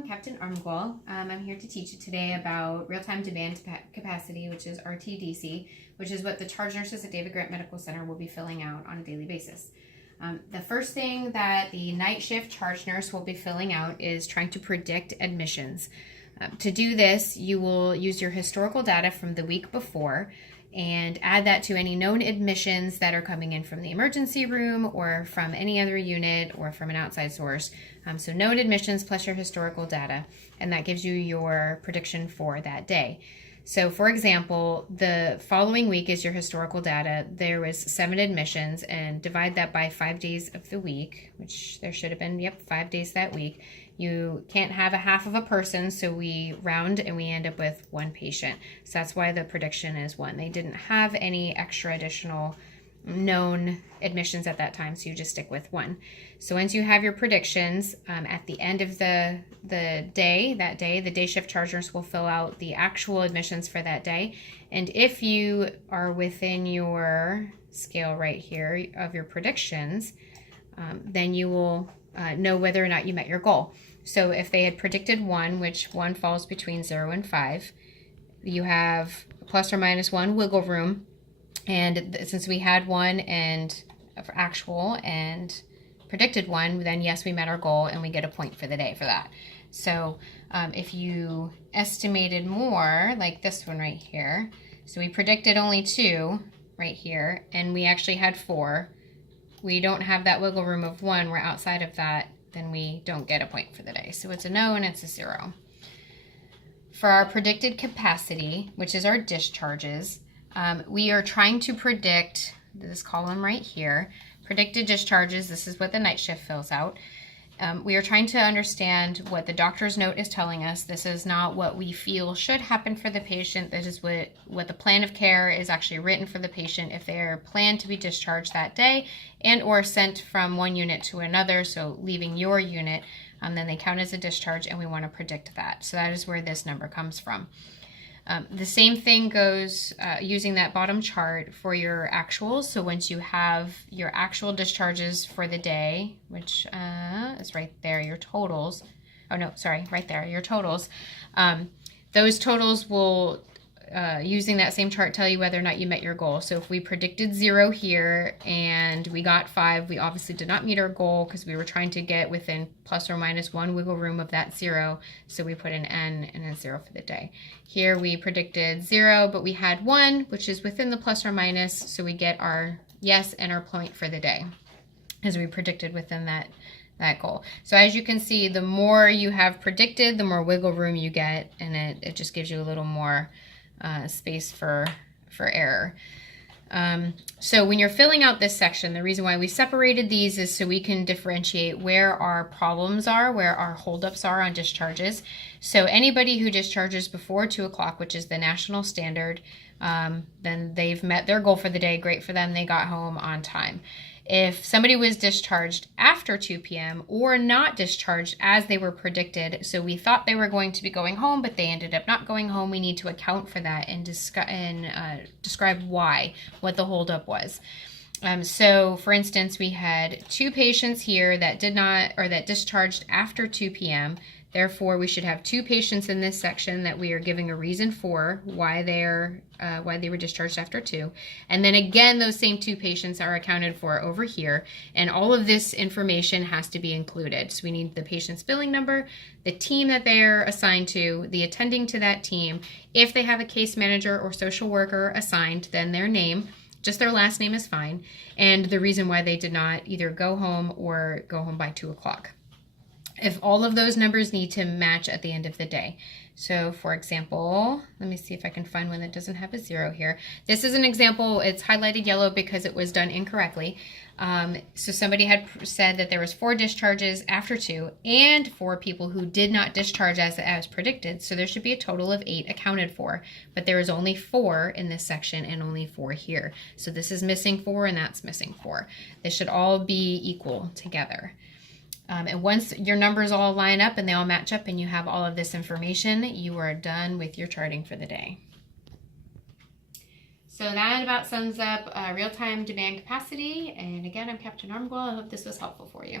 Captain Armgwal. I'm here to teach you today about real-time demand capacity, which is RTDC, which is what the charge nurses at David Grant Medical Center will be filling out on a daily basis. The first thing that the night shift charge nurse will be filling out is trying to predict admissions. To do this, you will use your historical data from the week before and add that to any known admissions that are coming in from the emergency room or from any other unit or from an outside source. So known admissions plus your historical data, and that gives you your prediction for that day. So for example, the following week is your historical data. There was 7 admissions, and divide that by 5 days of the week, which there should have been, 5 days that week. You can't have a half of a person, so we round and we end up with 1 patient. So that's why the prediction is 1. They didn't have any extra additional known admissions at that time, so you just stick with 1. So once you have your predictions, at the end of the day, the day shift charge nurse will fill out the actual admissions for that day. And if you are within your scale right here of your predictions, then you will know whether or not you met your goal. So if they had predicted 1, which 1 falls between 0 and 5, you have plus or minus 1 wiggle room. And since we had 1 and actual and predicted 1, then yes, we met our goal and we get a point for the day for that. So if you estimated more, like this one right here, so we predicted only 2 right here, and we actually had 4, we don't have that wiggle room of 1, we're outside of that, then we don't get a point for the day. So it's a no and it's a 0. For our predicted capacity, which is our discharges, we are trying to predict this column right here, predicted discharges. This is what the night shift fills out. We are trying to understand what the doctor's note is telling us. This is not what we feel should happen for the patient. That is what the plan of care is actually written for the patient if they are planned to be discharged that day and or sent from one unit to another, so leaving your unit, then they count as a discharge, and we want to predict that. So that is where this number comes from. The same thing goes using that bottom chart for your actuals. So once you have your actual discharges for the day, which is right there, your totals. Oh no, sorry, right there, your totals. Those totals will, using that same chart, tell you whether or not you met your goal. So if we predicted 0 here and we got 5, we obviously did not meet our goal because we were trying to get within plus or minus 1 wiggle room of that 0. So we put an N and a 0 for the day. Here we predicted 0, but we had 1, which is within the plus or minus. So we get our yes and our point for the day as we predicted within that goal. So as you can see, the more you have predicted, the more wiggle room you get, and it just gives you a little more space for error. So when you're filling out this section, the reason why we separated these is so we can differentiate where our problems are, where our holdups are on discharges. So anybody who discharges before 2 o'clock, which is the national standard, then they've met their goal for the day. Great for them. They got home on time. If somebody was discharged after 2 p.m. or not discharged as they were predicted, so we thought they were going to be going home, but they ended up not going home, we need to account for that and describe why, what the holdup was. So for instance, we had 2 patients here that that discharged after 2 p.m. Therefore, we should have 2 patients in this section that we are giving a reason for why they were discharged after 2. And then again, those same 2 patients are accounted for over here. And all of this information has to be included. So we need the patient's billing number, the team that they're assigned to, the attending to that team. If they have a case manager or social worker assigned, then their name. Just their last name is fine. And the reason why they did not either go home or go home by 2 o'clock. If all of those numbers need to match at the end of the day. So for example, let me see if I can find one that doesn't have a 0 here. This is an example. It's highlighted yellow because it was done incorrectly. So somebody had said that there was 4 discharges after 2 and 4 people who did not discharge as predicted. So there should be a total of 8 accounted for, but there is only 4 in this section and only 4 here. So this is missing 4 and that's missing 4. They should all be equal together. And once your numbers all line up and they all match up and you have all of this information, you are done with your charting for the day. So that about sums up real-time demand capacity. And again, I'm Captain Armgwal. I hope this was helpful for you.